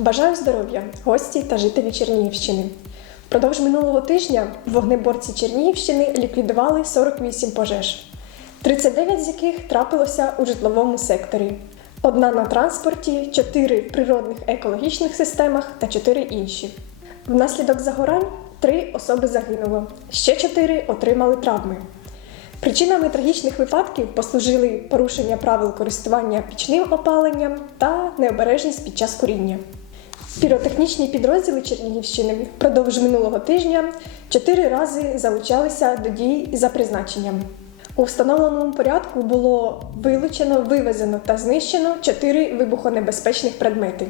Бажаю здоров'я, гості та жителі Чернігівщини. Впродовж минулого тижня вогнеборці Чернігівщини ліквідували 48 пожеж, 39 з яких трапилося у житловому секторі. Одна на транспорті, 4 в природних екологічних системах та 4 інші. Внаслідок загорань 3 особи загинуло, ще 4 отримали травми. Причинами трагічних випадків послужили порушення правил користування пічним опаленням та необережність під час куріння. Піротехнічні підрозділи Чернігівщини впродовж минулого тижня чотири рази залучалися до дій за призначенням. У встановленому порядку було вилучено, вивезено та знищено чотири вибухонебезпечних предмети.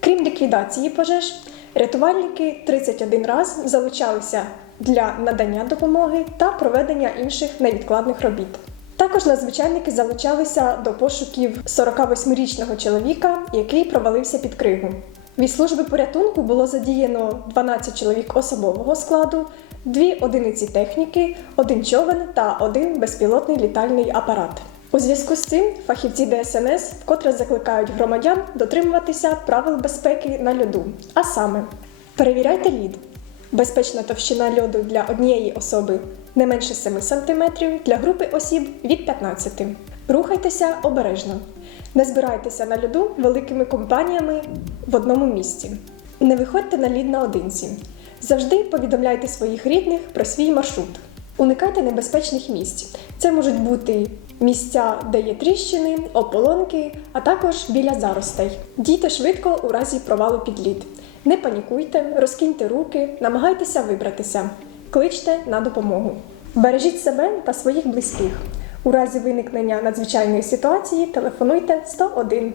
Крім ліквідації пожеж, рятувальники 31 раз залучалися для надання допомоги та проведення інших невідкладних робіт. Також надзвичайники залучалися до пошуків 48-річного чоловіка, який провалився під кригу. Від служби порятунку було задіяно 12 чоловік особового складу, дві одиниці техніки, один човен та один безпілотний літальний апарат. У зв'язку з цим фахівці ДСНС вкотре закликають громадян дотримуватися правил безпеки на льоду, а саме перевіряйте лід. Безпечна товщина льоду для однієї особи не менше 7 см, для групи осіб від 15 Рухайтеся обережно. Не збирайтеся на льоду великими компаніями в одному місці. Не виходьте на лід наодинці. Завжди повідомляйте своїх рідних про свій маршрут. Уникайте небезпечних місць. Це можуть бути місця, де є тріщини, ополонки, а також біля заростей. Дійте швидко у разі провалу під лід. Не панікуйте, розкиньте руки, намагайтеся вибратися. Кличте на допомогу. Бережіть себе та своїх близьких. У разі виникнення надзвичайної ситуації телефонуйте 101.